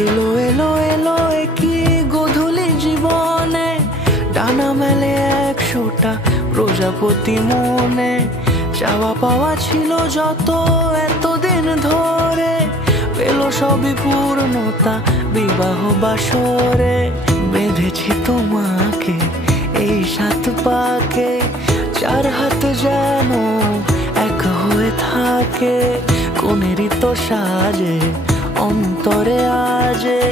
এলো এলো এলো কি গোধূলি জীবনে, ডানা মেলে 100টা প্রজাপতি মনে। চাওয়া পাওয়া ছিল যত এতদিন ধরে, পেল সবই পূর্ণতা বিবাহ বাসরে। বেঁধেছি তোমাকে এই 7 পাকে, 4 হাত যেন এক হয়ে থাকে। কোনেরই তো সাজে অন্তরে আজে